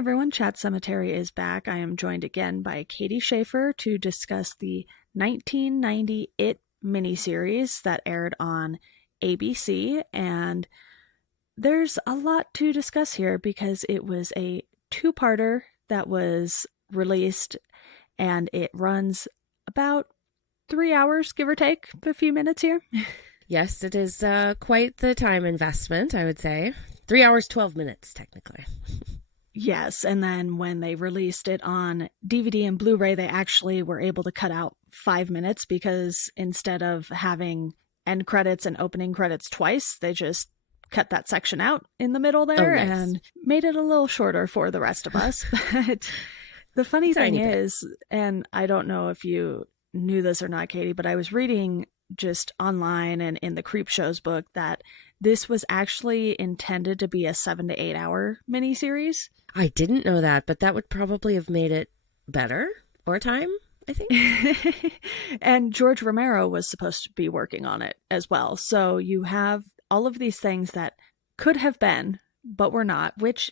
everyone, Chat Cemetery is back. I am joined again by Katie Schaefer to discuss the 1990 It miniseries that aired on ABC. And there's a lot to discuss here because it was a two-parter that was released, and it runs about 3 hours, give or take a few minutes here. Yes, it is quite the time investment, I would say. 3 hours, 12 minutes, technically. Yes, and then when they released it on DVD and Blu-ray, they actually were able to cut out 5 minutes because instead of having end credits and opening credits twice, they just cut that section out in the middle there and made it a little shorter for the rest of us. But the funny thing is, and I don't know if you knew this or not, Katie, but I was reading just online and in the Creepshows book that this was actually intended to be a 7 to 8 hour miniseries. I didn't know that, but that would probably have made it better or time, I think. And George Romero was supposed to be working on it as well. So you have all of these things that could have been, but were not, which,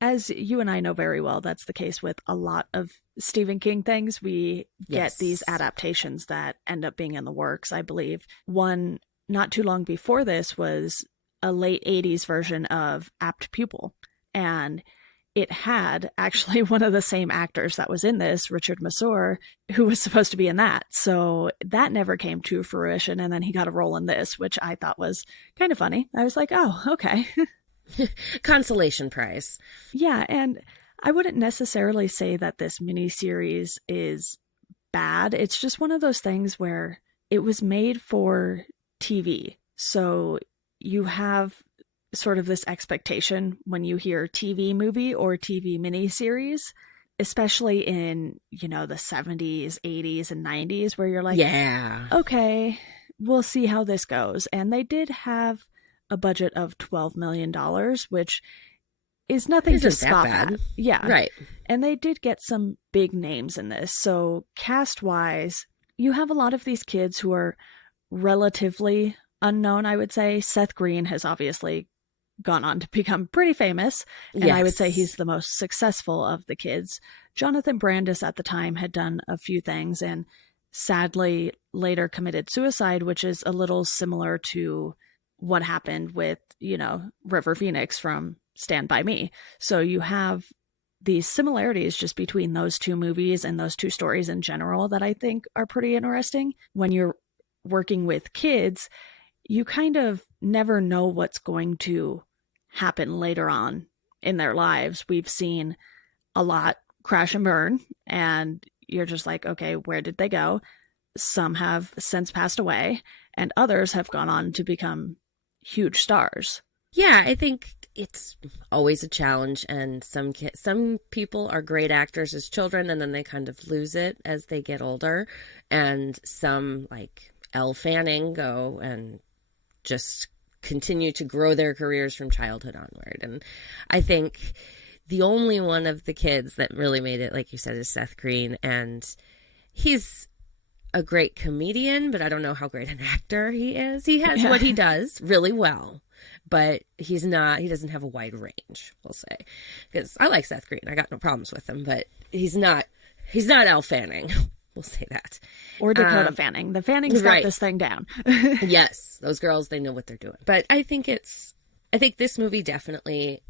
as you and I know very well, that's the case with a lot of Stephen King things. We get these adaptations that end up being in the works. I believe one not too long before this was a late 80s version of Apt Pupil. And it had actually one of the same actors that was in this, Richard Masur, who was supposed to be in that. So that never came to fruition. And then he got a role in this, which I thought was kind of funny. I was like, oh, okay. Consolation prize. Yeah. And I wouldn't necessarily say that this miniseries is bad. It's just one of those things where it was made for TV. So you have sort of this expectation when you hear TV movie or TV miniseries, especially in, the 70s, 80s, and 90s, where you're like, yeah, okay, we'll see how this goes. And they did have a budget of $12 million, which is nothing to scoff at. Yeah. Right. And they did get some big names in this. So cast-wise, you have a lot of these kids who are relatively unknown, I would say. Seth Green has obviously gone on to become pretty famous, and I would say he's the most successful of the kids. Jonathan Brandis at the time had done a few things and sadly later committed suicide, which is a little similar to what happened with, River Phoenix from Stand By Me. So you have these similarities just between those two movies and those two stories in general that I think are pretty interesting. When you're working with kids, you kind of never know what's going to happen later on in their lives. We've seen a lot crash and burn, and you're just like, okay, where did they go? Some have since passed away, and others have gone on to become huge stars. Yeah, I think it's always a challenge, and some people are great actors as children, and then they kind of lose it as they get older, and some, like Elle Fanning, go and just continue to grow their careers from childhood onward. And I think the only one of the kids that really made it, like you said, is Seth Green. And he's a great comedian, but I don't know how great an actor he is. He has what he does really well, but he doesn't have a wide range, we'll say. Because I like Seth Green. I got no problems with him, but he's not Elle Fanning. We'll say that. Or Dakota Fanning. The Fannings got this thing down. Yes. Those girls, they know what they're doing. But I think this movie definitely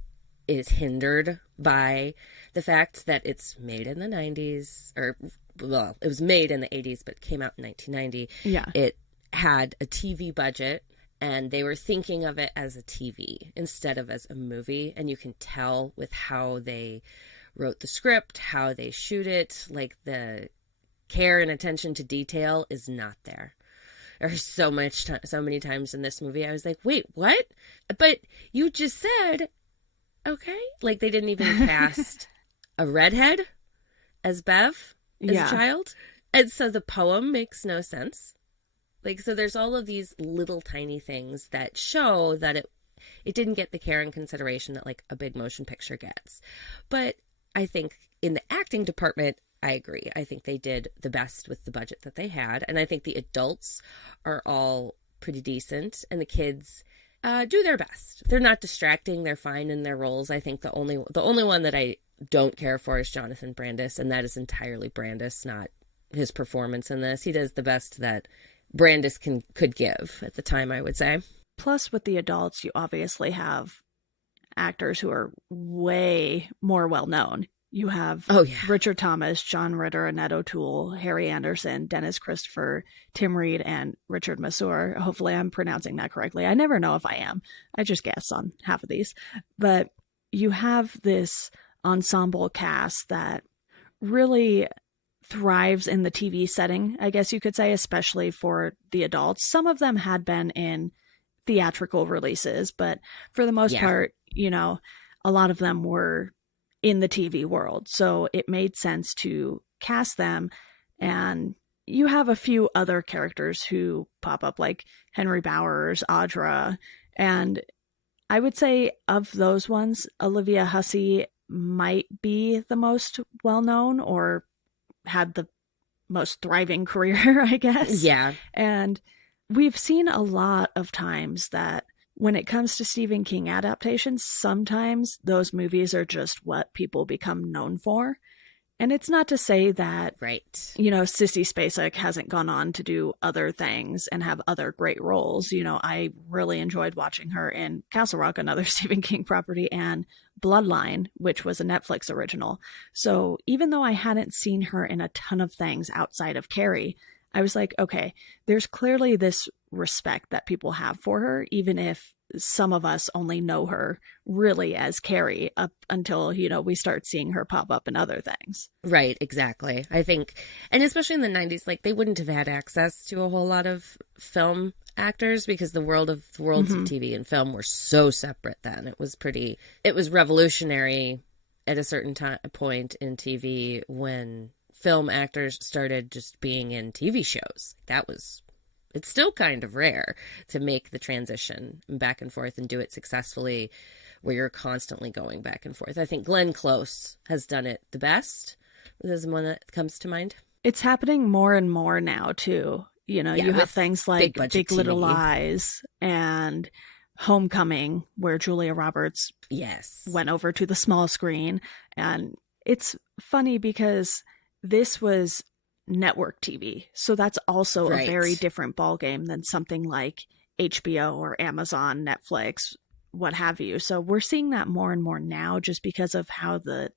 is hindered by the fact that it's made in the 90s, or, well, it was made in the 80s, but came out in 1990. Yeah. It had a TV budget, and they were thinking of it as a TV instead of as a movie. And you can tell with how they wrote the script, how they shoot it, like the care and attention to detail is not there. There's so many times in this movie I was like, wait, what? But you just said, okay. Like, they didn't even cast a redhead as Bev as a child. And so the poem makes no sense. Like, so there's all of these little tiny things that show that it didn't get the care and consideration that, like, a big motion picture gets. But I think in the acting department, I agree. I think they did the best with the budget that they had. And I think the adults are all pretty decent. And the kids do their best. They're not distracting. They're fine in their roles. I think the only one that I don't care for is Jonathan Brandis, and that is entirely Brandis, not his performance in this. He does the best that Brandis could give at the time, I would say. Plus, with the adults, you obviously have actors who are way more well known. You have Oh, yeah. Richard Thomas, John Ritter, Annette O'Toole, Harry Anderson, Dennis Christopher, Tim Reed, and Richard Masur. Hopefully I'm pronouncing that correctly. I never know if I am. I just guess on half of these. But you have this ensemble cast that really thrives in the TV setting, I guess you could say, especially for the adults. Some of them had been in theatrical releases, but for the most part, a lot of them were in the TV world. So it made sense to cast them. And you have a few other characters who pop up, like Henry Bowers, Audra. And I would say of those ones, Olivia Hussey might be the most well-known or had the most thriving career, I guess. Yeah. And we've seen a lot of times that when it comes to Stephen King adaptations, sometimes those movies are just what people become known for. And it's not to say that, right, Sissy Spacek hasn't gone on to do other things and have other great roles. I really enjoyed watching her in Castle Rock, another Stephen King property, and Bloodline, which was a Netflix original. So even though I hadn't seen her in a ton of things outside of Carrie, I was like, okay, there's clearly this respect that people have for her, even if some of us only know her really as Carrie up until, we start seeing her pop up in other things. Right, exactly. I think, and especially in the 90s, like they wouldn't have had access to a whole lot of film actors because the worlds of TV and film were so separate then. It was revolutionary at a certain point in TV when film actors started just being in TV shows. It's still kind of rare to make the transition back and forth and do it successfully where you're constantly going back and forth. I think Glenn Close has done it the best. There's one that comes to mind. It's happening more and more now, too. You have things like Big Little Lies and Homecoming, where Julia Roberts went over to the small screen. And it's funny because this was network TV. So that's also a very different ballgame than something like HBO or Amazon, Netflix, what have you. So we're seeing that more and more now just because of how the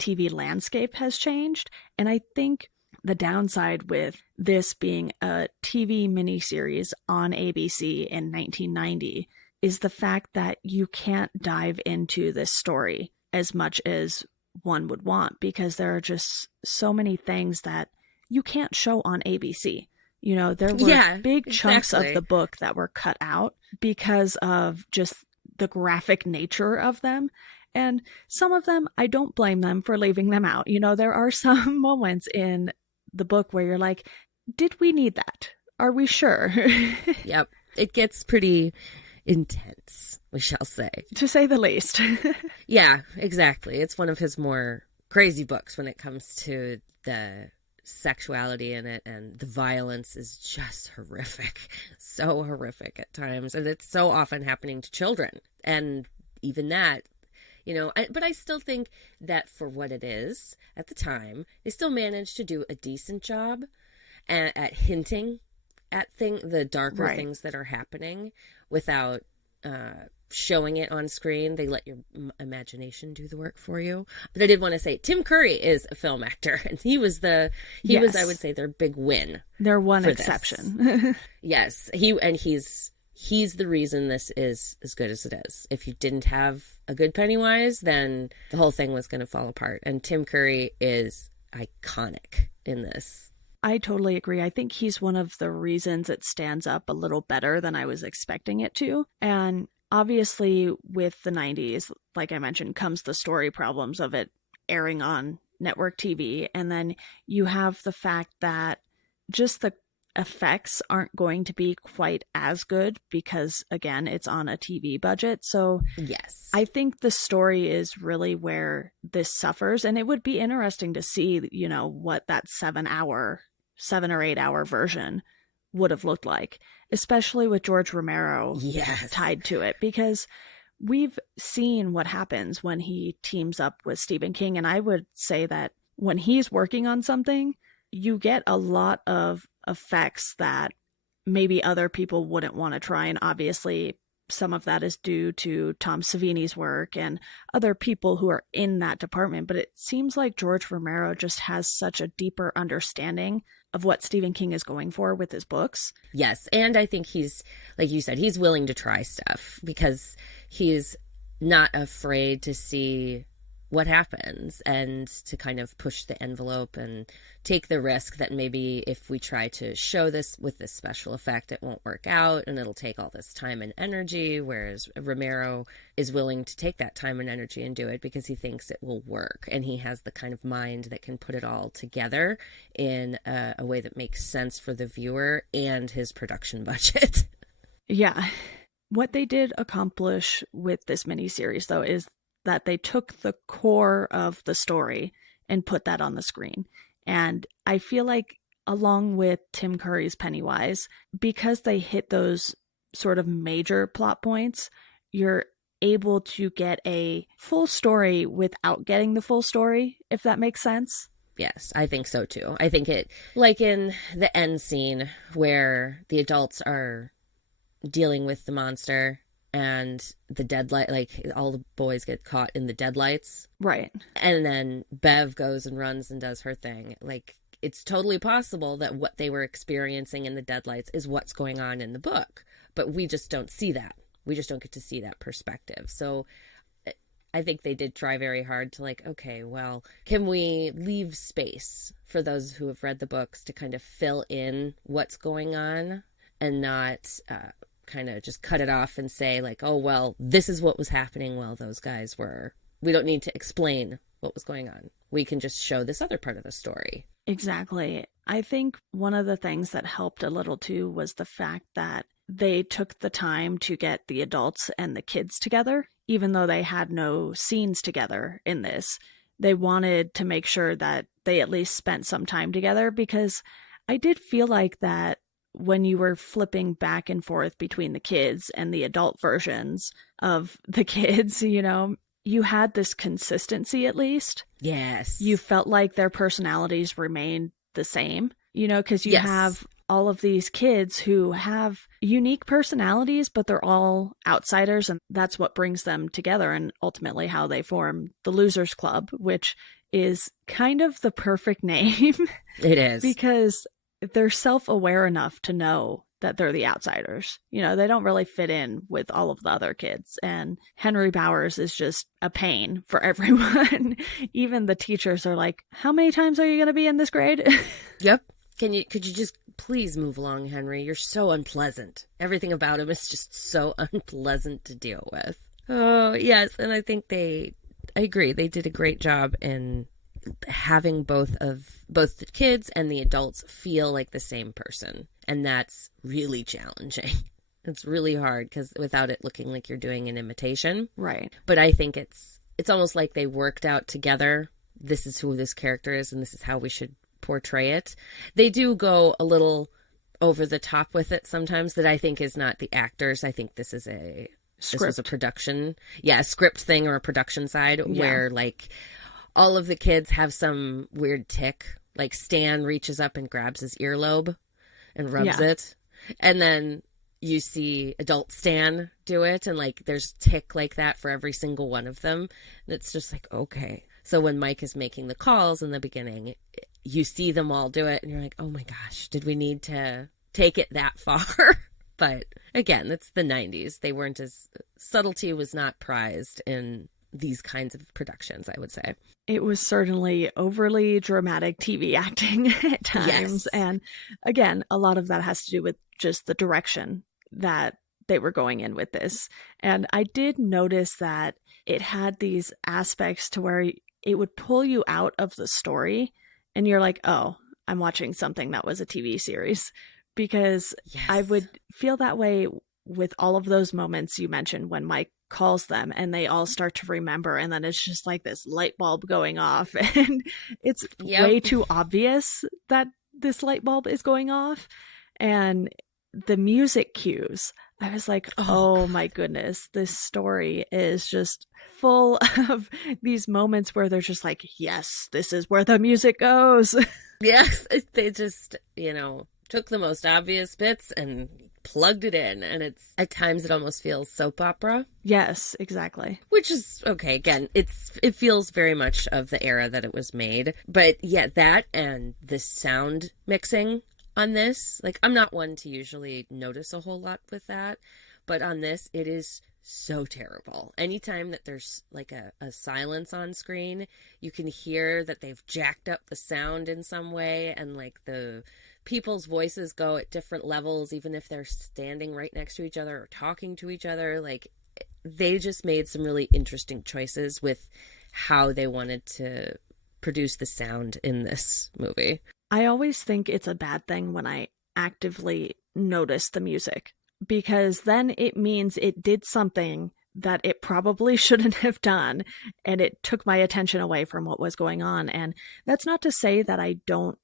TV landscape has changed. And I think the downside with this being a TV miniseries on ABC in 1990 is the fact that you can't dive into this story as much as one would want because there are just so many things that you can't show on ABC. There were big chunks of the book that were cut out because of just the graphic nature of them. And some of them, I don't blame them for leaving them out. There are some moments in the book where you're like, did we need that? Are we sure? Yep. It gets pretty intense, we shall say. To say the least. Yeah, exactly. It's one of his more crazy books when it comes to the sexuality in it, and the violence is just horrific. So horrific at times. And it's so often happening to children. And even that, but I still think that for what it is at the time, they still managed to do a decent job at hinting at the darker things that are happening without showing it on screen. They let your imagination do the work for you. But I did want to say Tim Curry is a film actor, and he was I would say, their big win. Their one exception. Yes, he's the reason this is as good as it is. If you didn't have a good Pennywise, then the whole thing was going to fall apart. And Tim Curry is iconic in this. I totally agree. I think he's one of the reasons it stands up a little better than I was expecting it to. And obviously with the 90s, like I mentioned, comes the story problems of it airing on network TV. And then you have the fact that just the effects aren't going to be quite as good because, again, it's on a TV budget. So yes, I think the story is really where this suffers. And it would be interesting to see, what that 7 or 8 hour version would have looked like, especially with George Romero tied to it, because we've seen what happens when he teams up with Stephen King. And I would say that when he's working on something, you get a lot of effects that maybe other people wouldn't want to try. And obviously, some of that is due to Tom Savini's work and other people who are in that department. But it seems like George Romero just has such a deeper understanding of what Stephen King is going for with his books. Yes. And I think he's, like you said, he's willing to try stuff because he's not afraid to see what happens and to kind of push the envelope and take the risk that maybe if we try to show this with this special effect, it won't work out and it'll take all this time and energy. Whereas Romero is willing to take that time and energy and do it because he thinks it will work. And he has the kind of mind that can put it all together in a way that makes sense for the viewer and his production budget. Yeah. What they did accomplish with this miniseries, though, is that they took the core of the story and put that on the screen. And I feel like along with Tim Curry's Pennywise, because they hit those sort of major plot points, you're able to get a full story without getting the full story, if that makes sense. Yes, I think so too. I think it, like in the end scene where the adults are dealing with the monster and the deadlight, like all the boys get caught in the deadlights. Right. And then Bev goes and runs and does her thing. Like, it's totally possible that what they were experiencing in the deadlights is what's going on in the book. But we just don't see that. We just don't get to see that perspective. So I think they did try very hard to like, okay, well, can we leave space for those who have read the books to kind of fill in what's going on and not kind of just cut it off and say like, oh, well, this is what was happening while those guys were. We don't need to explain what was going on. We can just show this other part of the story. Exactly. I think one of the things that helped a little too was the fact that they took the time to get the adults and the kids together, even though they had no scenes together in this. They wanted to make sure that they at least spent some time together, because I did feel like that when you were flipping back and forth between the kids and the adult versions of the kids, you know, you had this consistency at least. Yes. You felt like their personalities remained the same, you know, because you have all of these kids who have unique personalities, but they're all outsiders, and that's what brings them together and ultimately how they form the Losers Club, which is kind of the perfect name. It is. Because they're self-aware enough to know that they're the outsiders. You know, they don't really fit in with all of the other kids. And Henry Bowers is just a pain for everyone. Even the teachers are like, how many times are you going to be in this grade? Yep. Could you just please move along, Henry? You're so unpleasant. Everything about him is just so unpleasant to deal with. Oh, yes. And I think I agree. They did a great job in having both the kids and the adults feel like the same person. And that's really challenging. It's really hard because without it looking like you're doing an imitation. Right. But I think it's almost like they worked out together. This is who this character is and this is how we should portray it. They do go a little over the top with it sometimes, that I think is not the actors. I think this was a production. Yeah, a script thing or a production side where like all of the kids have some weird tick. Like Stan reaches up and grabs his earlobe and rubs it. And then you see adult Stan do it. And like there's tick like that for every single one of them. And it's just like, okay. So when Mike is making the calls in the beginning, you see them all do it. And you're like, oh my gosh, did we need to take it that far? But again, it's the 90s. They weren't subtlety was not prized in these kinds of productions, I would say. It was certainly overly dramatic TV acting at times. Yes. And again, a lot of that has to do with just the direction that they were going in with this. And I did notice that it had these aspects to where it would pull you out of the story and you're like, oh, I'm watching something that was a TV series. Because I would feel that way with all of those moments you mentioned when Mike calls them and they all start to remember, and then it's just like this light bulb going off, and it's way too obvious that this light bulb is going off. And the music cues, I was like, Oh, oh my God. goodness, this story is just full of these moments where they're just like, yes, this is where the music goes. Yes, they just, took the most obvious bits and plugged it in. And it's at times it almost feels soap opera, Yes, exactly. which is okay. Again, it feels very much of the era that it was made. But yeah, that and the sound mixing on this, like I'm not one to usually notice a whole lot with that, but on this it is so terrible. Anytime that there's like a silence on screen, you can hear that they've jacked up the sound in some way, and like the people's voices go at different levels, even if they're standing right next to each other or talking to each other. Like they just made some really interesting choices with how they wanted to produce the sound in this movie. I always think it's a bad thing when I actively notice the music because then it means it did something that it probably shouldn't have done and it took my attention away from what was going on. And that's not to say that I don't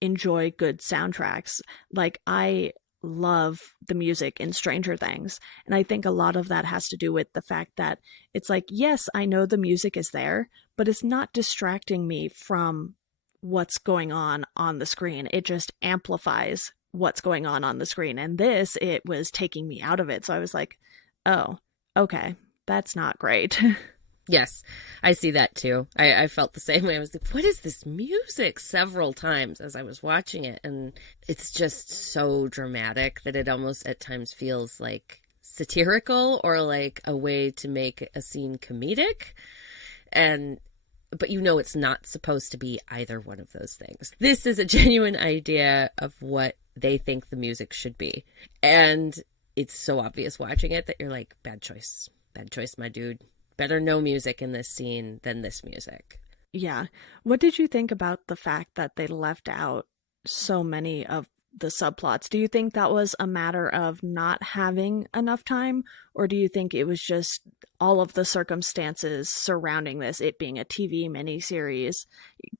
enjoy good soundtracks. Like, I love the music in Stranger Things. And I think a lot of that has to do with the fact that it's like, yes, I know the music is there, but it's not distracting me from what's going on the screen. It just amplifies what's going on the screen. And this, it was taking me out of it. So I was like, oh, okay, that's not great. Yes, I see that too. I felt the same way. I was like, what is this music? Several times as I was watching it. And it's just so dramatic that it almost at times feels like satirical or like a way to make a scene comedic. And but it's not supposed to be either one of those things. This is a genuine idea of what they think the music should be. And it's so obvious watching it that you're like, bad choice. Bad choice, my dude. Better no music in this scene than this music. Yeah. What did you think about the fact that they left out so many of the subplots? Do you think that was a matter of not having enough time, or do you think it was just all of the circumstances surrounding this, it being a TV miniseries?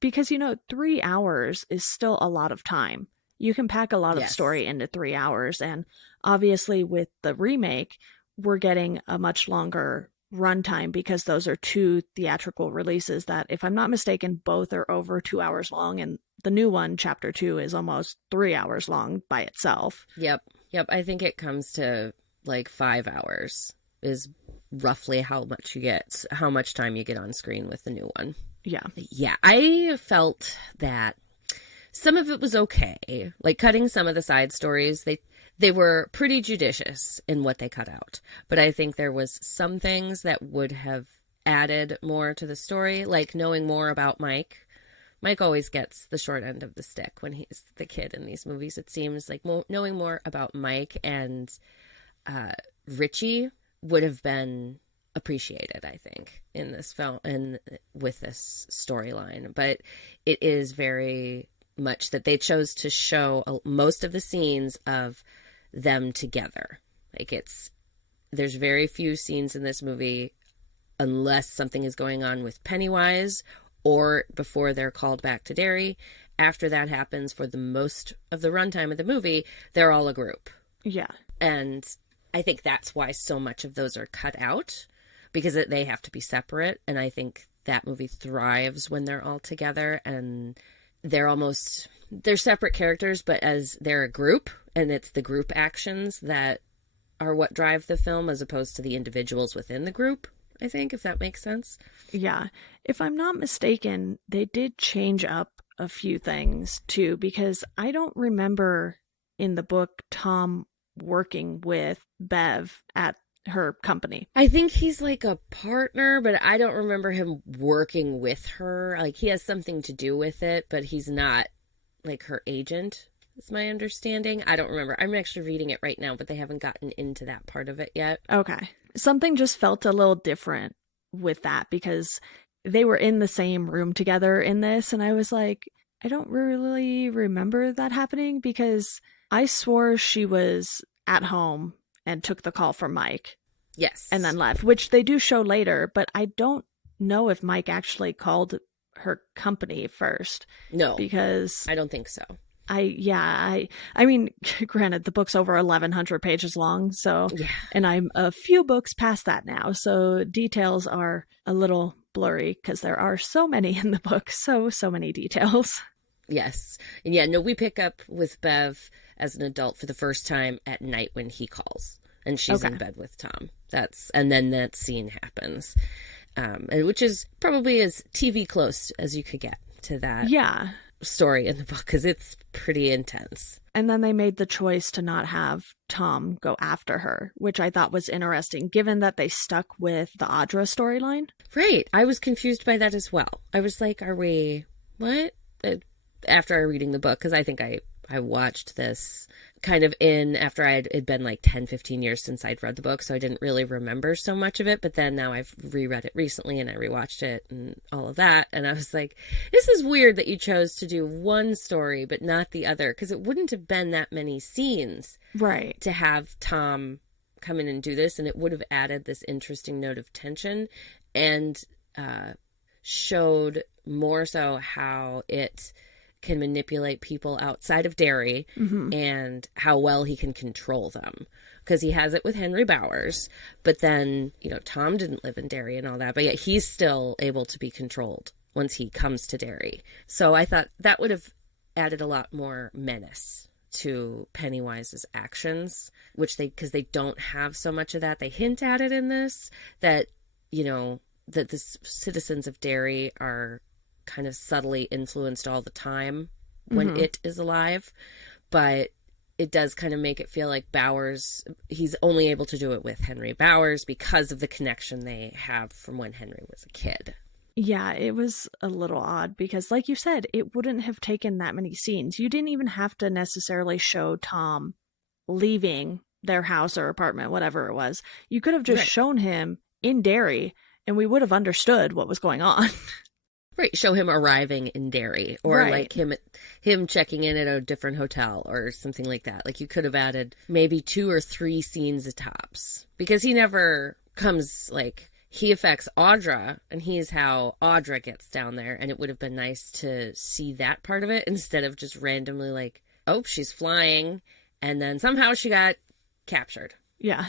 Because, 3 hours is still a lot of time. You can pack a lot of Yes. story into 3 hours. And obviously, with the remake, we're getting a much longer runtime because those are two theatrical releases that, if I'm not mistaken, both are over 2 hours long. And the new one, Chapter 2, is almost 3 hours long by itself. Yep. Yep. I think it comes to like 5 hours is roughly how much time you get on screen with the new one. Yeah. Yeah. I felt that some of it was okay. Like cutting some of the side stories, they were pretty judicious in what they cut out. But I think there was some things that would have added more to the story, like knowing more about Mike. Mike always gets the short end of the stick when he's the kid in these movies. It seems like knowing more about Mike and Richie would have been appreciated, I think, in this film and with this storyline. But it is very much that they chose to show most of the scenes of them together. Like there's very few scenes in this movie unless something is going on with Pennywise or before they're called back to Derry. After that happens, for the most of the runtime of the movie, they're all a group. Yeah. And I think that's why so much of those are cut out, because they have to be separate. And I think that movie thrives when they're all together and they're separate characters, but as they're a group, and it's the group actions that are what drive the film as opposed to the individuals within the group, I think, if that makes sense. Yeah. If I'm not mistaken, they did change up a few things too, because I don't remember in the book Tom working with Bev at her company. I think he's like a partner, but I don't remember him working with her. Like he has something to do with it, but he's not like her agent, is my understanding. I don't remember. I'm actually reading it right now, but they haven't gotten into that part of it yet. Okay. Something just felt a little different with that because they were in the same room together in this, and I was like, I don't really remember that happening because I swore she was at home and took the call from Mike. Yes. And then left, which they do show later, but I don't know if Mike actually called her company first. No. Because I don't think so. I mean, granted, the book's over 1,100 pages long, so, Yeah. and I'm a few books past that now, so details are a little blurry because there are so many in the book, so many details. Yes. And yeah, no, we pick up with Bev as an adult for the first time at night when he calls and she's Okay. in bed with Tom. And then that scene happens. And which is probably as TV close as you could get to that Yeah. story in the book because it's pretty intense. And then they made the choice to not have Tom go after her, which I thought was interesting, given that they stuck with the Audra storyline. Right. I was confused by that as well. I was like, are we, what? After I reading the book, because I think I watched this kind of in after it'd been like 10-15 years since I'd read the book, so I didn't really remember so much of it. But then now I've reread it recently and I rewatched it and all of that. And I was like, this is weird that you chose to do one story but not the other, because it wouldn't have been that many scenes Right. to have Tom come in and do this. And it would have added this interesting note of tension and showed more so how it can manipulate people outside of Derry Mm-hmm. and how well he can control them. Because he has it with Henry Bowers, but then, Tom didn't live in Derry and all that, but yet he's still able to be controlled once he comes to Derry. So I thought that would have added a lot more menace to Pennywise's actions, because they don't have so much of that. They hint at it in this, that, that the citizens of Derry are kind of subtly influenced all the time when it is alive, but it does kind of make it feel like Bowers, he's only able to do it with Henry Bowers because of the connection they have from when Henry was a kid. Yeah, it was a little odd because, like you said, it wouldn't have taken that many scenes. You didn't even have to necessarily show Tom leaving their house or apartment, whatever it was. You could have just Right. shown him in Derry and we would have understood what was going on. Right, show him arriving in Derry, or Right. like him checking in at a different hotel or something like that. Like you could have added maybe 2 or 3 scenes at tops, because he never comes, like, he affects Audra, and he's how Audra gets down there, and it would have been nice to see that part of it instead of just randomly like, oh, she's flying, and then somehow she got captured. Yeah.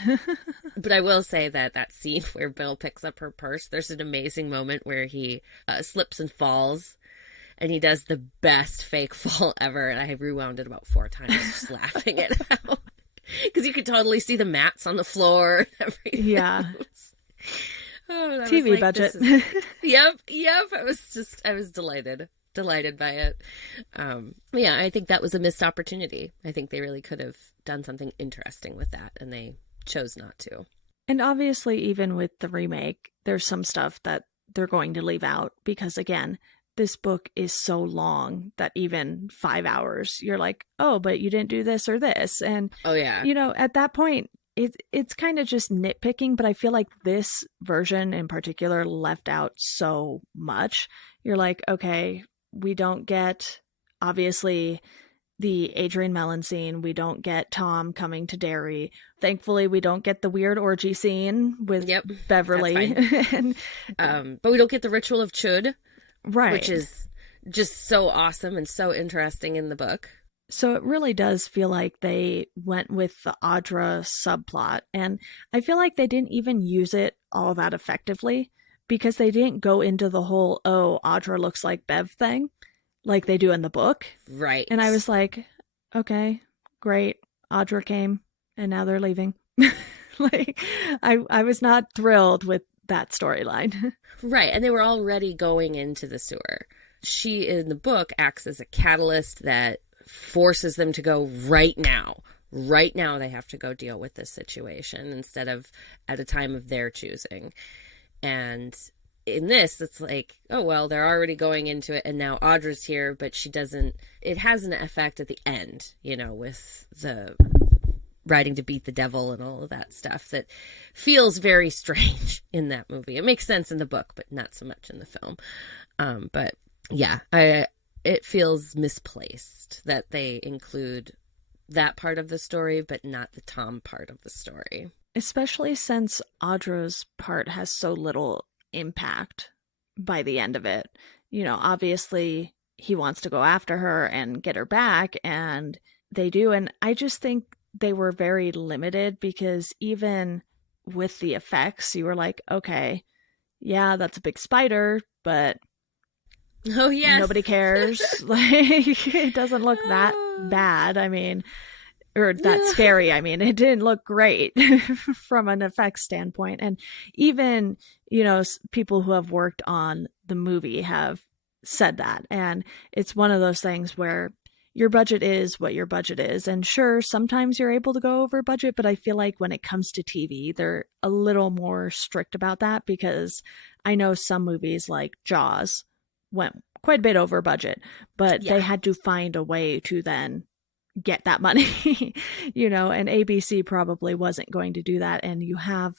But I will say that scene where Bill picks up her purse, there's an amazing moment where he slips and falls, and he does the best fake fall ever. And I rewound it about 4 times just laughing it out. Because you could totally see the mats on the floor and everything. Yeah. Oh, TV budget. Yep. I was delighted by it. Yeah, I think that was a missed opportunity. I think they really could have done something interesting with that, and they chose not to. And obviously, even with the remake, there's some stuff that they're going to leave out because, again, this book is so long that even 5 hours, you're like, oh, but you didn't do this or this. And, Oh, yeah. at that point, it's kind of just nitpicking, but I feel like this version in particular left out so much. You're like, okay, we don't get, obviously, the Adrian Mellon scene. We don't get Tom coming to Derry. Thankfully, we don't get the weird orgy scene with Yep, Beverly. that's and, but we don't get the ritual of Chud, right. which is just so awesome and so interesting in the book. So it really does feel like they went with the Audra subplot. And I feel like they didn't even use it all that effectively because they didn't go into the whole, oh, Audra looks like Bev thing like they do in the book. Right. And I was like, okay, great. Audra came and now they're leaving. Like, I was not thrilled with that storyline. Right. And they were already going into the sewer. She, in the book, acts as a catalyst that forces them to go right now. Right now, they have to go deal with this situation instead of at a time of their choosing. And in this, it's like, oh, well, they're already going into it, and now Audra's here, but she doesn't. It has an effect at the end, with the riding to beat the devil and all of that stuff that feels very strange in that movie. It makes sense in the book, but not so much in the film. But yeah, it feels misplaced that they include that part of the story, but not the Tom part of the story. Especially since Audra's part has so little impact by the end of it. Obviously, he wants to go after her and get her back, and they do. And I just think they were very limited because even with the effects, you were like, okay, yeah, that's a big spider, but Oh, yes. nobody cares. Like, it doesn't look that bad. I mean, or that scary. I mean, it didn't look great from an effects standpoint. And even, people who have worked on the movie have said that. And it's one of those things where your budget is what your budget is. And sure, sometimes you're able to go over budget, but I feel like when it comes to TV, they're a little more strict about that because I know some movies like Jaws went quite a bit over budget, but Yeah. they had to find a way to then get that money, and ABC probably wasn't going to do that. And you have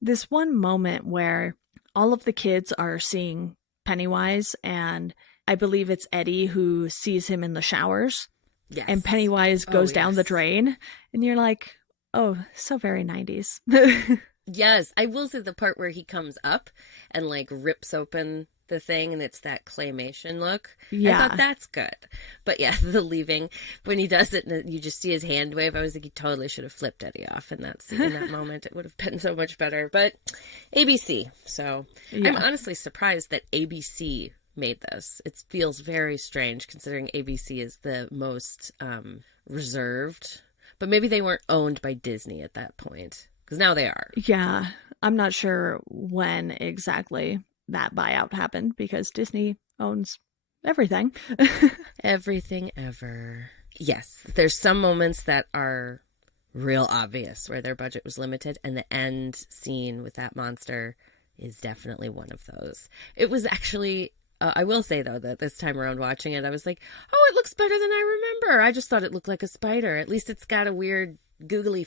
this one moment where all of the kids are seeing Pennywise, and I believe it's Eddie who sees him in the showers, and Yes. Pennywise Oh, goes down the yes. drain, and you're like, oh, so very 90s. Yes, I will say the part where he comes up and like rips open the thing and it's that claymation look. I thought Yeah. that's good. But yeah, the leaving when he does it and you just see his hand wave, I was like, he totally should have flipped Eddie off in that scene, in that moment. It would have been so much better. But ABC. So I'm Yeah. honestly surprised that ABC made this. It feels very strange considering ABC is the most reserved. But maybe they weren't owned by Disney at that point. Because now they are. Yeah. I'm not sure when exactly that buyout happened because Disney owns everything. Everything ever. Yes, there's some moments that are real obvious where their budget was limited, and the end scene with that monster is definitely one of those. It was actually, I will say though, that this time around watching it, I was like, oh, it looks better than I remember. I just thought it looked like a spider. At least it's got a weird googly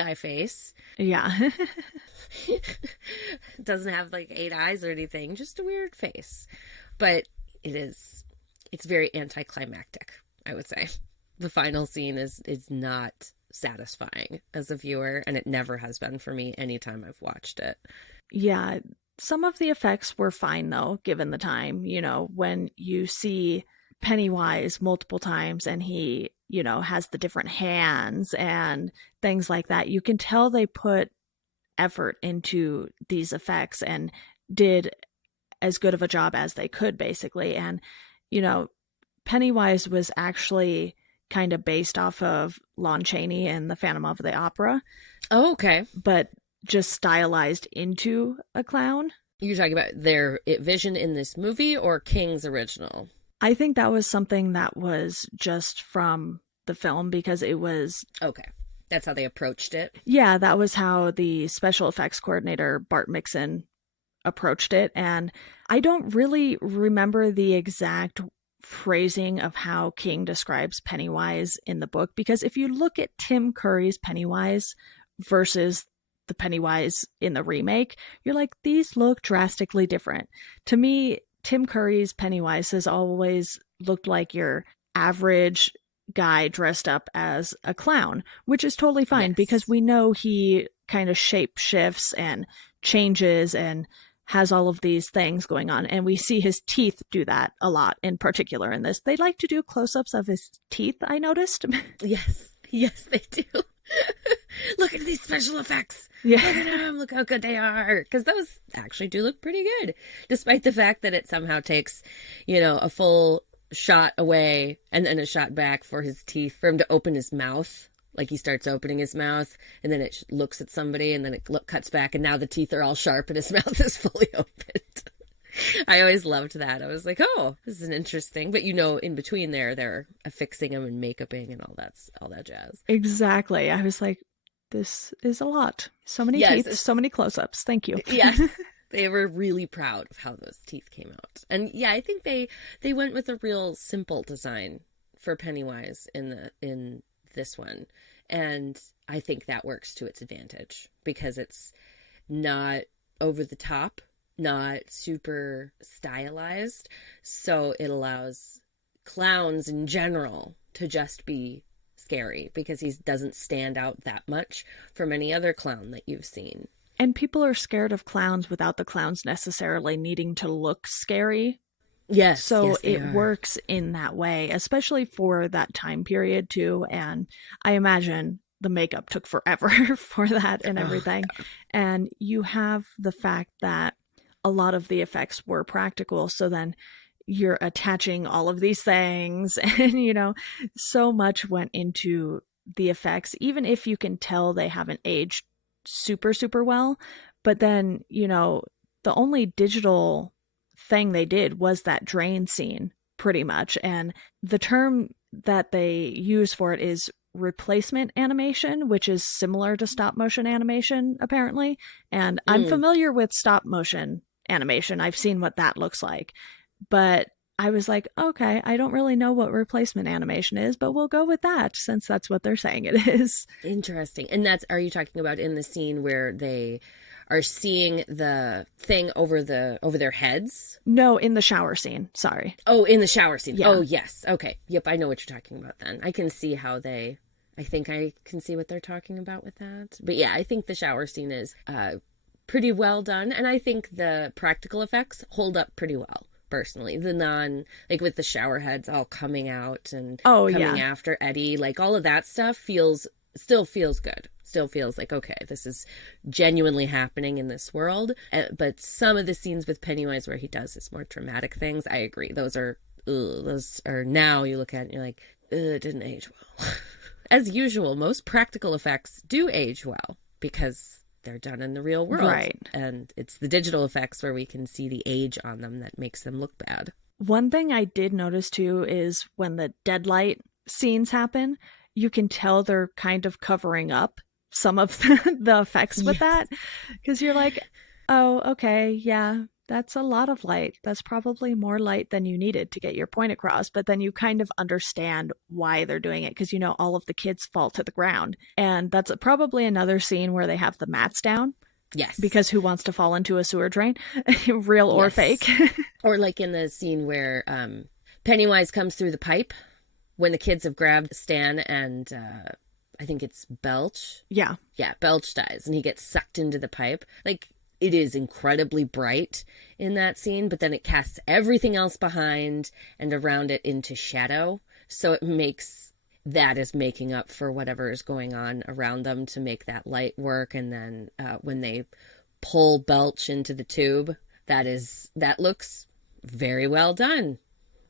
eye face. Yeah. Doesn't have like 8 eyes or anything, just a weird face. But it's very anticlimactic, I would say. The final scene is not satisfying as a viewer, and it never has been for me anytime I've watched it. Yeah. Some of the effects were fine though, given the time. When you see Pennywise multiple times and he, has the different hands and things like that, you can tell they put effort into these effects and did as good of a job as they could, basically. And, Pennywise was actually kind of based off of Lon Chaney and the Phantom of the Opera, Oh, okay. but just stylized into a clown. You're talking about their vision in this movie or King's original? I think that was something that was just from the film because it was, Okay. That's how they approached it. yeah, that was how the special effects coordinator, Bart Mixon, approached it. And I don't really remember the exact phrasing of how King describes Pennywise in the book, because if you look at Tim Curry's Pennywise versus the Pennywise in the remake, you're like, these look drastically different. To me, Tim Curry's Pennywise has always looked like your average guy dressed up as a clown, which is totally fine because Yes. we know he kind of shape shifts and changes and has all of these things going on. And we see his teeth do that a lot in particular in this. They like to do close ups of his teeth, I noticed. Yes. Yes, they do. Look at these special effects. Yeah. Look at them. Look how good they are. Because those actually do look pretty good, despite the fact that it somehow takes, a full shot away and then a shot back for his teeth, for him to open his mouth. Like he starts opening his mouth and then it looks at somebody and then it cuts back and now the teeth are all sharp and his mouth is fully opened. I always loved that. I was like, oh, this is an interesting. But in between they're affixing him and makeuping and all that jazz. Exactly. I was like, this is a lot. So many Yes, teeth, so many close ups. Thank you. yes. They were really proud of how those teeth came out. And yeah, I think they went with a real simple design for Pennywise in this one. And I think that works to its advantage because it's not over the top, not super stylized. So it allows clowns in general to just be scary because he doesn't stand out that much from any other clown that you've seen. And people are scared of clowns without the clowns necessarily needing to look scary. Yes, So yes, they it are. works in that way, especially for that time period too. And I imagine the makeup took forever for that and Oh, everything. And you have the fact that a lot of the effects were practical. So then you're attaching all of these things, and, so much went into the effects, even if you can tell they haven't aged super, super well. But then, the only digital thing they did was that drain scene, pretty much. And the term that they use for it is replacement animation, which is similar to stop motion animation, apparently. And I'm mm, familiar with stop motion animation, I've seen what that looks like. But I was like, okay, I don't really know what replacement animation is, but we'll go with that since that's what they're saying it is. interesting. And are you talking about in the scene where they are seeing the thing over their heads? No, in the shower scene. Sorry. Oh, in the shower scene. Oh, Yeah. yes. Okay. Yep, I know what you're talking about then. I can see how they I think I can see what they're talking about with that. But yeah, I think the shower scene is pretty well done, and I think the practical effects hold up pretty well. Personally, the non like with the shower heads all coming out and Oh, coming yeah. after Eddie, like all of that stuff still feels good. Still feels like okay, this is genuinely happening in this world. But some of the scenes with Pennywise where he does his more dramatic things, I agree. Those are now you look at it and you're like, it didn't age well. As usual, most practical effects do age well because they're done in the real world. Right. And it's the digital effects where we can see the age on them that makes them look bad. One thing I did notice too is when the deadlight scenes happen, you can tell they're kind of covering up some of the effects with Yes. that. Because you're like, oh, okay, yeah, that's a lot of light. That's probably more light than you needed to get your point across. But then you kind of understand why they're doing it because, all of the kids fall to the ground. And that's probably another scene where they have the mats down Yes. because who wants to fall into a sewer drain, real or fake? Yes. Or like in the scene where Pennywise comes through the pipe when the kids have grabbed Stan and I think it's Belch. Yeah. Yeah, Belch dies and he gets sucked into the pipe. Like it is incredibly bright in that scene, but then it casts everything else behind and around it into shadow. So it makes that is making up for whatever is going on around them to make that light work. And then when they pull Belch into the tube, that looks very well done,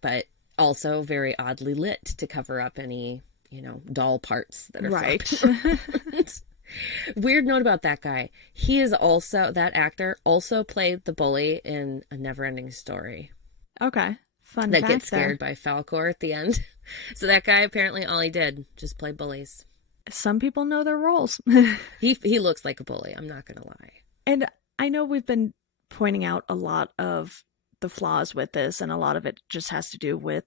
but also very oddly lit to cover up any doll parts that are Right. flopping around. Weird note about that guy. That actor also played the bully in A Neverending Story Okay. Fun that gets fact there. scared by Falcor at the end. So that guy apparently all he did just play bullies. Some people know their roles. He looks like a bully, I'm not gonna lie. And I know we've been pointing out a lot of the flaws with this, and a lot of it just has to do with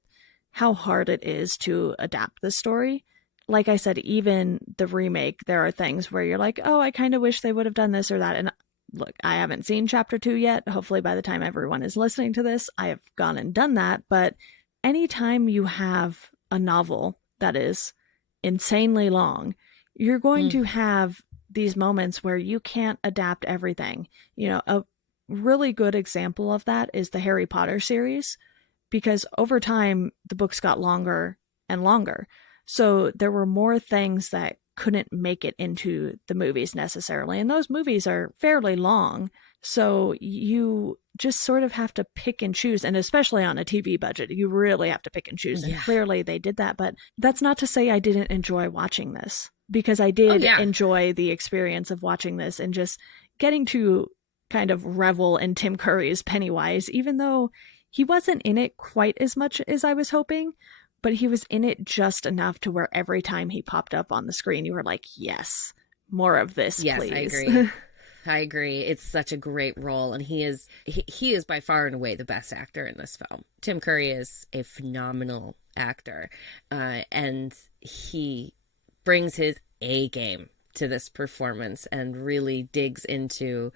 how hard it is to adapt the story. Like I said, even the remake, there are things where you're like, oh, I kind of wish they would have done this or that. And look, I haven't seen chapter 2 yet. Hopefully, by the time everyone is listening to this, I have gone and done that. But anytime you have a novel that is insanely long, you're going to have these moments where you can't adapt everything. A really good example of that is the Harry Potter series, because over time, the books got longer and longer. So there were more things that couldn't make it into the movies necessarily. And those movies are fairly long. So you just sort of have to pick and choose. And especially on a TV budget, you really have to pick and choose. And Yeah. clearly they did that. But that's not to say I didn't enjoy watching this, because I Oh did yeah. enjoy the experience of watching this and just getting to kind of revel in Tim Curry's Pennywise, even though he wasn't in it quite as much as I was hoping. But he was in it just enough to where every time he popped up on the screen, you were like, yes, more of this, Yes, please. I agree. I agree. It's such a great role, and he is by far and away the best actor in this film. Tim Curry is a phenomenal actor, and he brings his A game to this performance and really digs into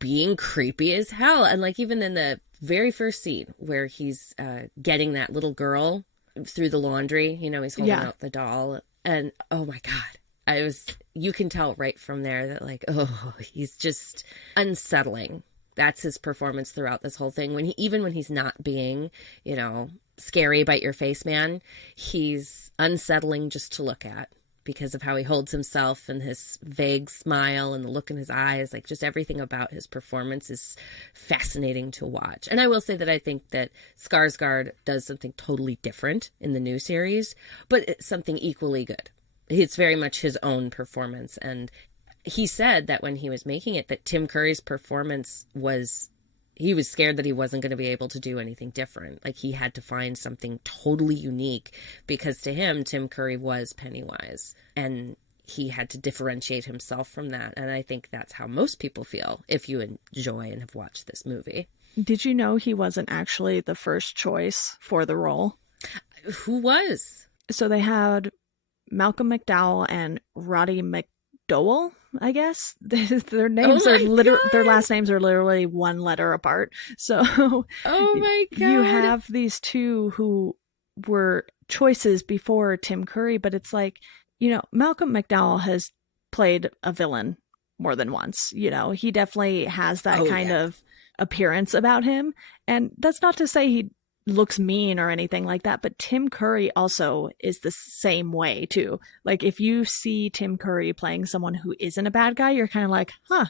being creepy as hell. And like even in the very first scene where he's getting that little girl through the laundry, he's holding out the doll, and oh my god, you can tell right from there that like, oh, he's just unsettling That's his performance throughout this whole thing. Even when he's not being, you know, scary bite your face man, he's unsettling just to look at because of how he holds himself and his vague smile and the look in his eyes. Like, just everything about his performance is fascinating to watch. And I will say that I think that Skarsgård does something totally different in the new series, but it's something equally good. It's very much his own performance. And he said that when he was making it, that Tim Curry's performance was, he was scared that he wasn't going to be able to do anything different. Like, he had to find something totally unique because to him, Tim Curry was Pennywise and he had to differentiate himself from that. And I think that's how most people feel if you enjoy and have watched this movie. Did you know he wasn't actually the first choice for the role? Who was? So they had Malcolm McDowell and Roddy McDowell, I guess. Their names are their last names are literally one letter apart. So oh my God. You have these two who were choices before Tim Curry, but it's like, you know, Malcolm McDowell has played a villain more than once. You know, he definitely has that kind of appearance about him. And that's not to say he looks mean or anything like that, but Tim Curry also is the same way too. Like, if you see Tim Curry playing someone who isn't a bad guy, you're kind of like, huh,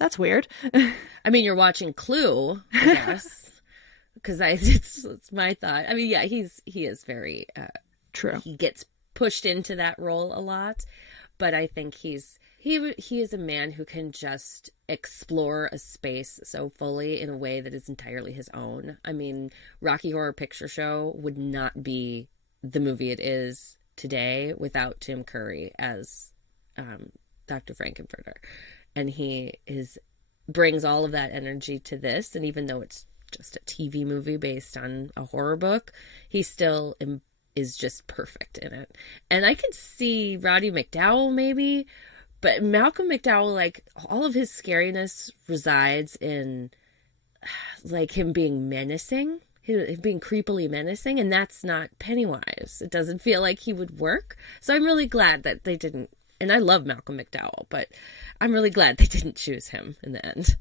that's weird. I mean, you're watching Clue, I guess, because it's my thought. I mean, yeah, he is very true. He gets pushed into that role a lot, but I think he is a man who can just explore a space so fully in a way that is entirely his own. I mean, Rocky Horror Picture Show would not be the movie it is today without Tim Curry as Dr. Frankenfurter. And he brings all of that energy to this. And even though it's just a TV movie based on a horror book, he still is just perfect in it. And I could see Roddy McDowell maybe, but Malcolm McDowell, like, all of his scariness resides in, like, him being menacing, him being creepily menacing, and that's not Pennywise. It doesn't feel like he would work. So I'm really glad that they didn't, and I love Malcolm McDowell, but I'm really glad they didn't choose him in the end.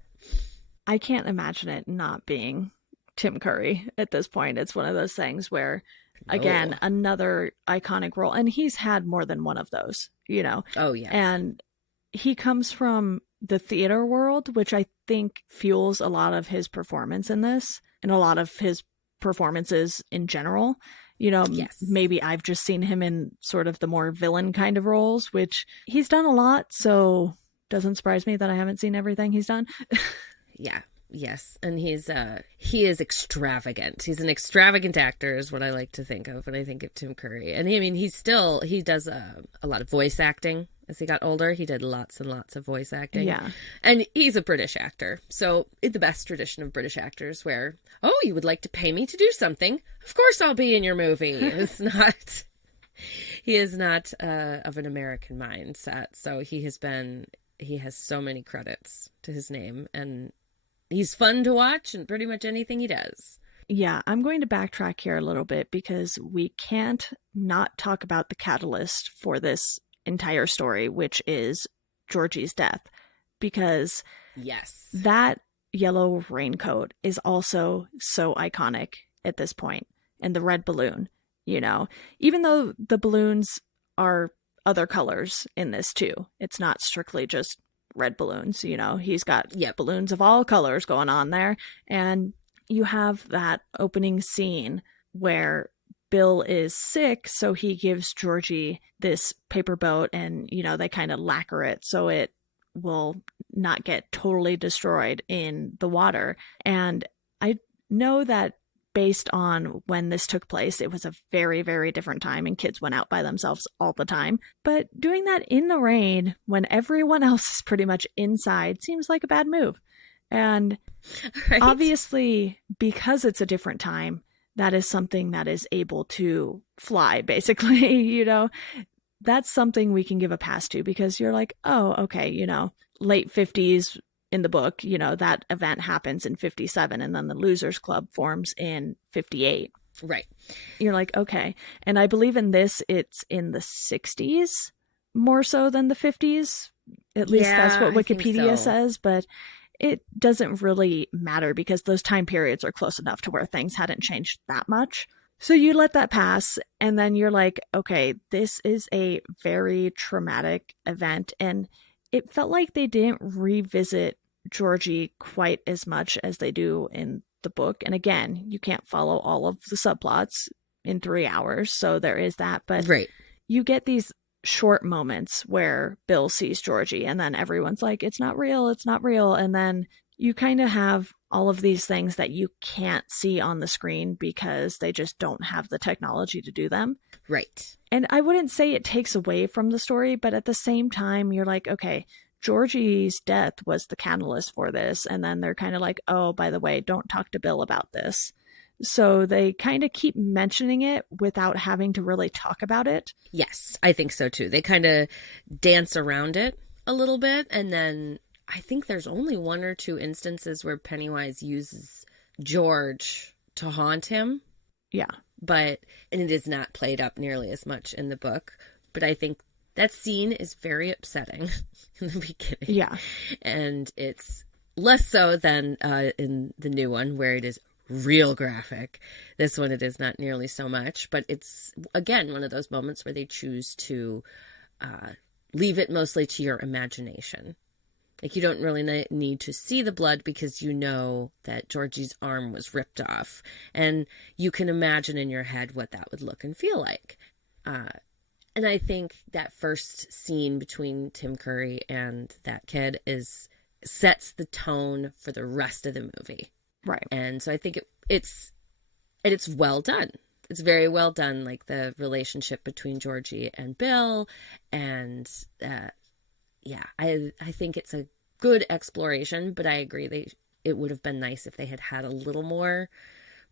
I can't imagine it not being Tim Curry at this point. It's one of those things where, again, another iconic role, and he's had more than one of those, you know. Oh yeah. And he comes from the theater world, which I think fuels a lot of his performance in this and a lot of his performances in general. You know, yes. Maybe I've just seen him in sort of the more villain kind of roles, which he's done a lot, so doesn't surprise me that I haven't seen everything he's done. Yeah. Yes, and he is extravagant. He's an extravagant actor is what I like to think of when I think of Tim Curry. And I mean, he does a lot of voice acting as he got older. He did lots and lots of voice acting. Yeah. And he's a British actor. So in the best tradition of British actors where, oh, you would like to pay me to do something? Of course I'll be in your movie. He is not of an American mindset. So he has so many credits to his name, and he's fun to watch in pretty much anything he does. Yeah, I'm going to backtrack here a little bit because we can't not talk about the catalyst for this entire story, which is Georgie's death. Because yes, that yellow raincoat is also so iconic at this point. And the red balloon, you know, even though the balloons are other colors in this too, it's not strictly just red balloons, you know, he's got balloons of all colors going on there. And you have that opening scene where Bill is sick, so he gives Georgie this paper boat and, you know, they kind of lacquer it so it will not get totally destroyed in the water. And I know that based on when this took place, it was a very, very different time and kids went out by themselves all the time. But doing that in the rain when everyone else is pretty much inside seems like a bad move. And obviously, because it's a different time, that is something that is able to fly, basically, you know. That's something we can give a pass to because you're like, oh, okay, you know, late 50s, in the book, you know, that event happens in 57 and then the Losers Club forms in 58. Right. You're like, okay. And I believe in this, it's in the 60s more so than the 50s. At least that's what Wikipedia says. But it doesn't really matter because those time periods are close enough to where things hadn't changed that much. So you let that pass, and then you're like, okay, this is a very traumatic event. And it felt like they didn't revisit Georgie quite as much as they do in the book. And again, you can't follow all of the subplots in 3 hours. So there is that. But Right. you get these short moments where Bill sees Georgie, and then everyone's like, it's not real, it's not real. And then you kind of have all of these things that you can't see on the screen because they just don't have the technology to do them. Right. And I wouldn't say it takes away from the story, but at the same time, you're like, okay, Georgie's death was the catalyst for this. And then they're kind of like, oh, by the way, don't talk to Bill about this. So they kind of keep mentioning it without having to really talk about it. Yes, I think so too. They kind of dance around it a little bit, and then I think there's only one or two instances where Pennywise uses George to haunt him. Yeah. And it is not played up nearly as much in the book. But I think that scene is very upsetting in the beginning. Yeah. And it's less so than in the new one, where it is real graphic. This one, it is not nearly so much. But it's, again, one of those moments where they choose to leave it mostly to your imagination. Like, you don't really need to see the blood because you know that Georgie's arm was ripped off. And you can imagine in your head what that would look and feel like. And I think that first scene between Tim Curry and that kid sets the tone for the rest of the movie. Right. And so I think it's well done. It's very well done, like the relationship between Georgie and Bill. And I think it's a good exploration, but I agree it would have been nice if they had a little more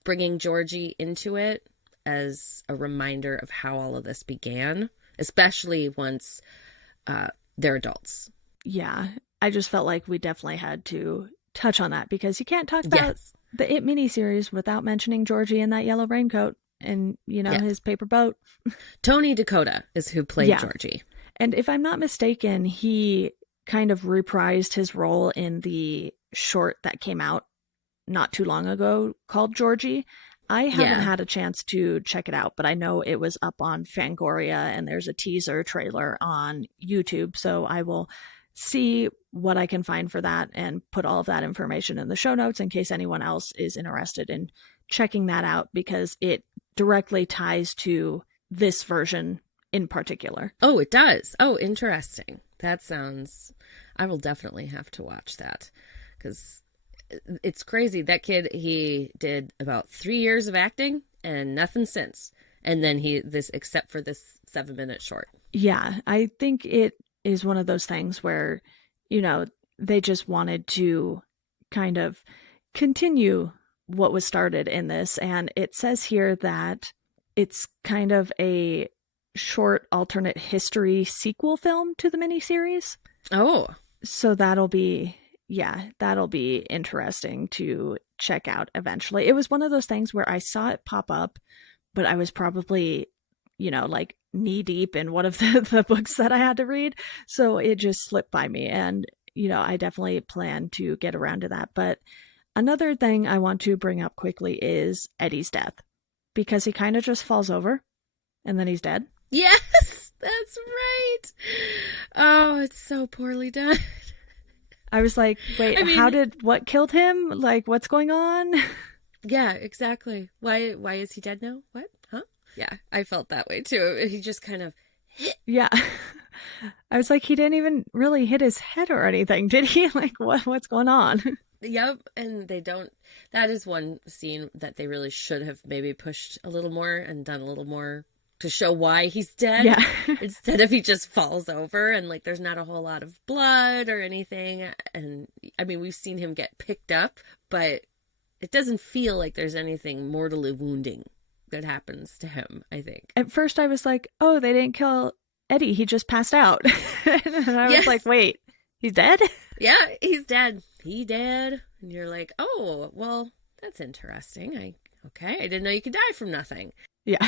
bringing Georgie into it as a reminder of how all of this began, especially once they're adults. Yeah, I just felt like we definitely had to touch on that because you can't talk about the It miniseries without mentioning Georgie in that yellow raincoat and, his paper boat. Tony Dakota is who played Georgie. And if I'm not mistaken, he kind of reprised his role in the short that came out not too long ago called Georgie. I haven't had a chance to check it out, but I know it was up on Fangoria and there's a teaser trailer on YouTube. So I will see what I can find for that and put all of that information in the show notes in case anyone else is interested in checking that out because it directly ties to this version in particular. Oh, it does. Oh, interesting. I will definitely have to watch that because it's crazy. That kid, he did about 3 years of acting and nothing since. And then except for this 7-minute short. Yeah, I think it is one of those things where, they just wanted to kind of continue what was started in this. And it says here that it's kind of a short alternate history sequel film to the miniseries. Oh. So that'll be interesting to check out eventually. It was one of those things where I saw it pop up, but I was probably, like knee deep in one of the books that I had to read. So it just slipped by me. And, I definitely plan to get around to that. But another thing I want to bring up quickly is Eddie's death because he kind of just falls over and then he's dead. Yes, that's right. Oh, it's so poorly done. I was like, wait, what killed him? Like, what's going on? Yeah, exactly. Why is he dead now? What? Huh? Yeah, I felt that way too. He just kind of hit. Yeah. I was like, he didn't even really hit his head or anything, did he? Like, what's going on? Yep, and that is one scene that they really should have maybe pushed a little more and done a little more to show why he's dead. Yeah. Instead of he just falls over and like there's not a whole lot of blood or anything. And I mean, we've seen him get picked up, but it doesn't feel like there's anything mortally wounding that happens to him, I think. At first I was like, oh, they didn't kill Eddie. He just passed out. And I was like, wait, he's dead? Yeah, he's dead. He dead. And you're like, oh, well, that's interesting. I didn't know you could die from nothing. Yeah.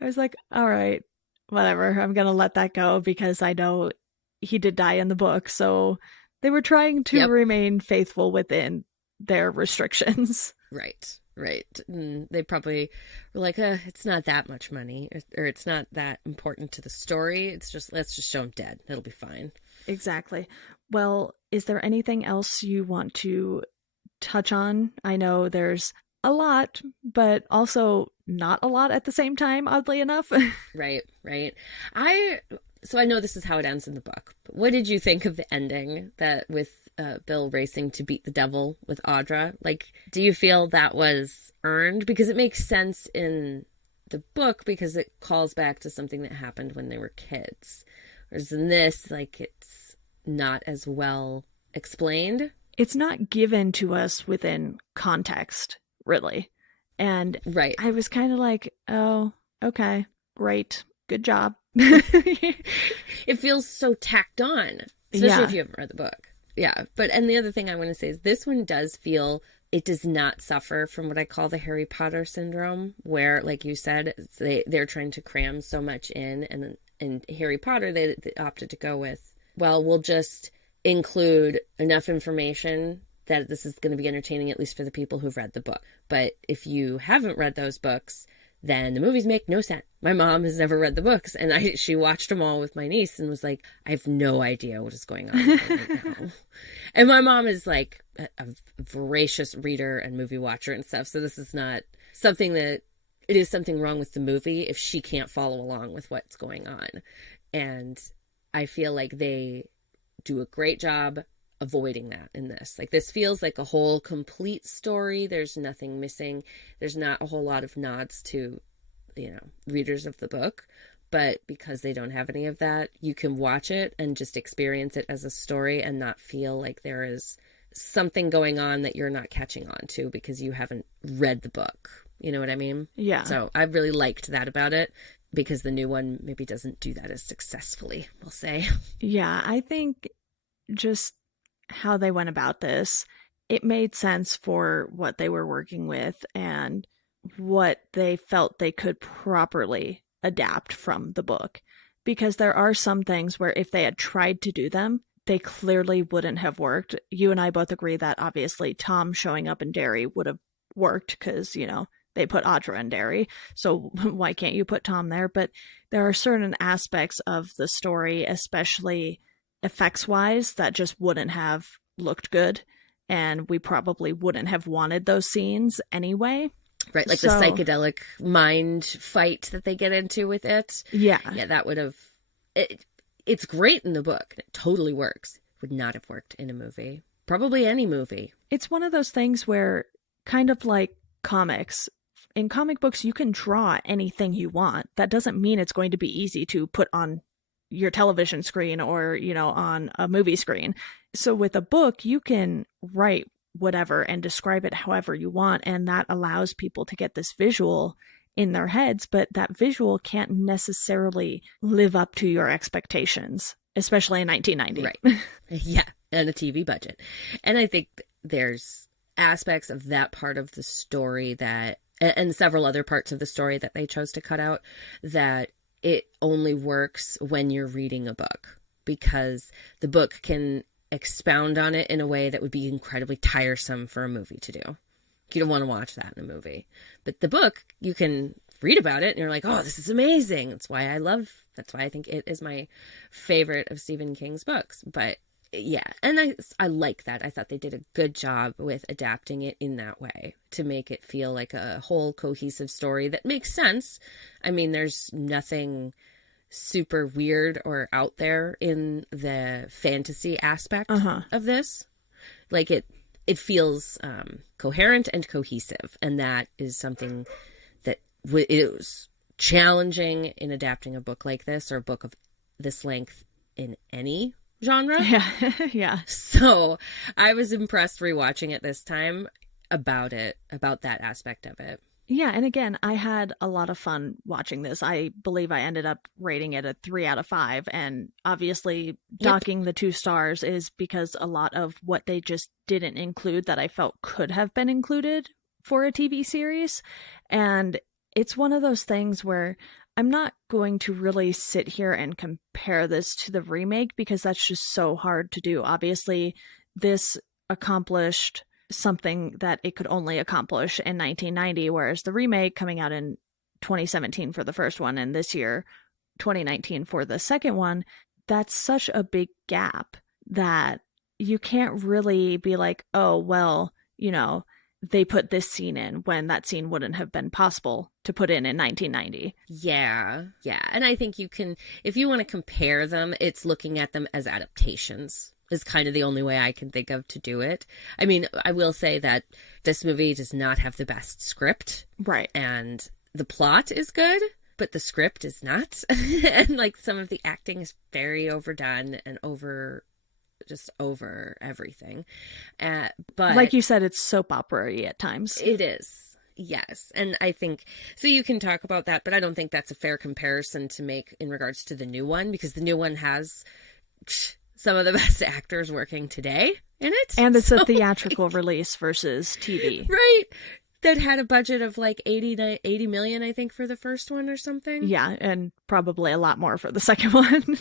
I was like, all right, whatever. I'm going to let that go because I know he did die in the book. So They were trying to Yep. remain faithful within their restrictions. Right. Right. And they probably were like, it's not that much money, or it's not that important to the story. It's just, let's just show him dead. It'll be fine. Exactly. Well, is there anything else you want to touch on? I know there's a lot, but also not a lot at the same time, oddly enough. Right. Right. I, so I know this is how it ends in the book, but what did you think of the ending that with Bill racing to beat the devil with Audra? Like, do you feel that was earned? Because it makes sense in the book because it calls back to something that happened when they were kids. Whereas in this, like, it's not as well explained. It's not given to us within context, really. And Right. I was kind of like, oh, okay, great, good job. It feels so tacked on, especially if Yeah. you haven't read the book. Yeah. But, and the other thing I want to say is this one does feel, it does not suffer from what I call the Harry Potter syndrome, where, like you said, they're trying to cram so much in. And in Harry Potter, they opted to go with, well, we'll just include enough information that this is going to be entertaining, at least for the people who've read the book. But if you haven't read those books, then the movies make no sense. My mom has never read the books, and she watched them all with my niece and was like, I have no idea what is going on right now. And my mom is like a voracious reader and movie watcher and stuff. So this is not something that, it is something wrong with the movie if she can't follow along with what's going on. And I feel like they do a great job avoiding that in this. Like, this feels like a whole complete story. There's nothing missing. There's not a whole lot of nods to, readers of the book. But because they don't have any of that, you can watch it and just experience it as a story and not feel like there is something going on that you're not catching on to because you haven't read the book. You know what I mean? Yeah. So I really liked that about it, because the new one maybe doesn't do that as successfully, we'll say. Yeah, I think just how they went about this, it made sense for what they were working with and what they felt they could properly adapt from the book. Because there are some things where if they had tried to do them, they clearly wouldn't have worked. You and I both agree that obviously Tom showing up in Derry would have worked because, they put Audra in Derry. So why can't you put Tom there? But there are certain aspects of the story, especially effects wise, that just wouldn't have looked good. And we probably wouldn't have wanted those scenes anyway. Right, like the psychedelic mind fight that they get into with it. Yeah. Yeah, that would have... It's great in the book. It totally works. Would not have worked in a movie. Probably any movie. It's one of those things where, kind of like comics, in comic books, you can draw anything you want. That doesn't mean it's going to be easy to put on your television screen or, on a movie screen. So with a book, you can write whatever and describe it however you want. And that allows people to get this visual in their heads, but that visual can't necessarily live up to your expectations, especially in 1990. Right. Yeah. And a TV budget. And I think there's aspects of that part of the story that, and several other parts of the story that they chose to cut out, that it only works when you're reading a book, because the book can expound on it in a way that would be incredibly tiresome for a movie to do. You don't want to watch that in a movie. But the book, you can read about it and you're like, oh, this is amazing. That's why I think it is my favorite of Stephen King's books. But yeah, and I like that. I thought they did a good job with adapting it in that way to make it feel like a whole cohesive story that makes sense. I mean, there's nothing super weird or out there in the fantasy aspect of this. Like, it feels coherent and cohesive, and that is something that it was challenging in adapting a book like this, or a book of this length in any genre. Yeah. Yeah. So I was impressed rewatching it this time about that aspect of it. Yeah, and again, I had a lot of fun watching this. I believe I ended up rating it a 3 out of 5, and obviously docking the 2 stars is because a lot of what they just didn't include that I felt could have been included for a TV series. And it's one of those things where I'm not going to really sit here and compare this to the remake because that's just so hard to do. Obviously, this accomplished something that it could only accomplish in 1990, whereas the remake coming out in 2017 for the first one and this year, 2019 for the second one, that's such a big gap that you can't really be like, oh, well, they put this scene in when that scene wouldn't have been possible to put in 1990. Yeah. And I think you can, if you want to compare them, it's looking at them as adaptations is kind of the only way I can think of to do it. I mean, I will say that this movie does not have the best script. Right. And the plot is good, but the script is not. And like some of the acting is very overdone and over everything. But like you said, it's soap opera-y at times. It is. Yes. And I think, so you can talk about that, but I don't think that's a fair comparison to make in regards to the new one, because the new one has some of the best actors working today in it. And it's a theatrical release versus TV. Right. That had a budget of like 80 million, I think, for the first one or something. Yeah. And probably a lot more for the second one.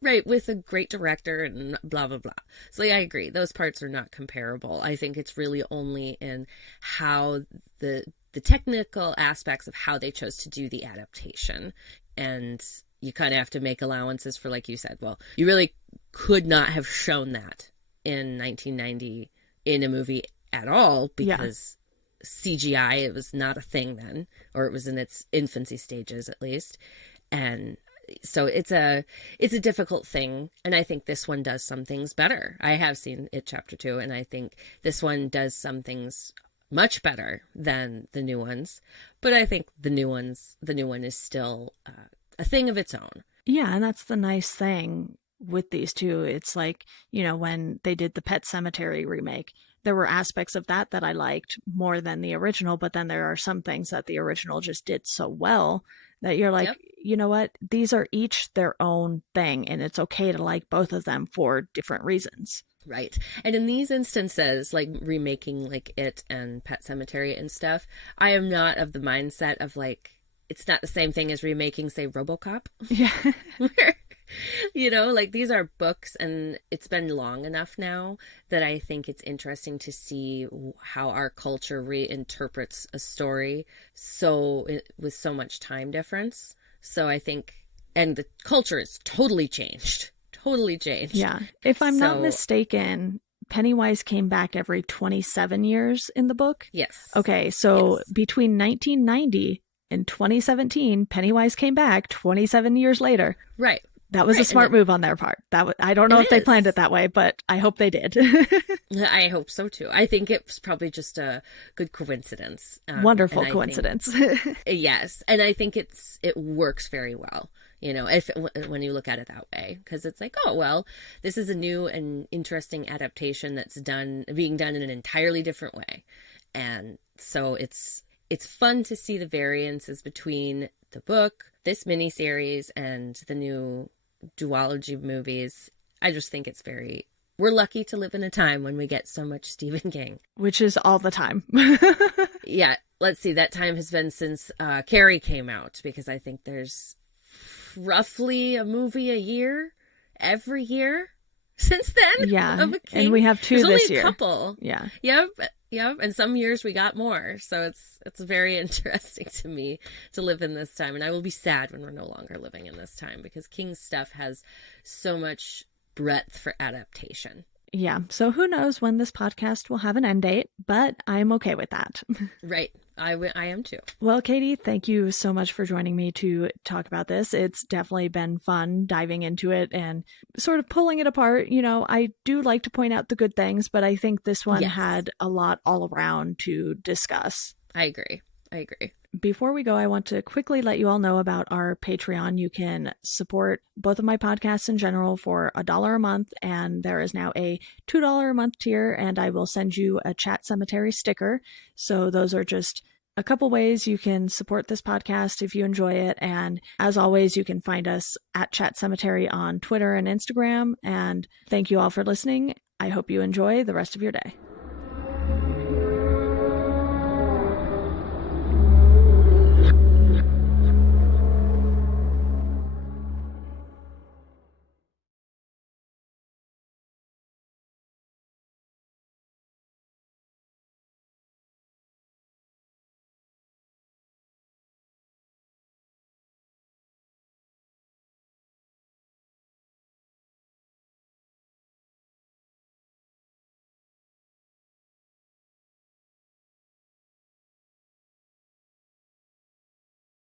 Right. With a great director and blah, blah, blah. So I agree. Those parts are not comparable. I think it's really only in how the technical aspects of how they chose to do the adaptation. And you kind of have to make allowances for, like you said, well, you really could not have shown that in 1990 in a movie at all because CGI, it was not a thing then, or it was in its infancy stages at least. And so it's a difficult thing, and I think this one does some things better. I have seen it chapter 2, and I think this one does some things much better than the new ones. But I think the new one is still a thing of its own. Yeah, and that's the nice thing with these two. It's like, when they did the Pet Sematary remake, there were aspects of that I liked more than the original, but then there are some things that the original just did so well that you're like, you know what? These are each their own thing, and it's okay to like both of them for different reasons. Right. And in these instances, like remaking like It and Pet Sematary and stuff, I am not of the mindset of like, it's not the same thing as remaking, say, RoboCop. Yeah. Like these are books, and it's been long enough now that I think it's interesting to see how our culture reinterprets a story with so much time difference. So I think, and the culture is totally changed. Yeah. If I'm not mistaken, Pennywise came back every 27 years in the book. Yes. Okay. So between 1990 and 2017, Pennywise came back 27 years later. Right. That was a smart move on their part. I don't know if they planned it that way, but I hope they did. I hope so too. I think it was probably just a good coincidence. Wonderful coincidence. Yes, and I think it works very well. When you look at it that way, because it's like, oh well, this is a new and interesting adaptation that's being done in an entirely different way, and so it's fun to see the variances between the book, this miniseries, and the new duology movies. I just think we're lucky to live in a time when we get so much Stephen King. Which is all the time. Yeah, let's see, that time has been since Carrie came out, because I think there's roughly a movie a year, every year since then. Yeah, of a King. And we have 2 There's this only year. A couple. Yeah. Yep, and some years we got more. So it's very interesting to me to live in this time, and I will be sad when we're no longer living in this time, because King's stuff has so much breadth for adaptation. Yeah, so who knows when this podcast will have an end date, but I'm okay with that. Right. I am too. Well, Katie, thank you so much for joining me to talk about this. It's definitely been fun diving into it and sort of pulling it apart. I do like to point out the good things, but I think this one had a lot all around to discuss. I agree. Before we go, I want to quickly let you all know about our Patreon. You can support both of my podcasts in general for $1 a month, and there is now a $2 a month tier, and I will send you a Chat Sematary sticker. So those are just a couple ways you can support this podcast if you enjoy it. And as always, you can find us at Chat Sematary on Twitter and Instagram. And thank you all for listening. I hope you enjoy the rest of your day.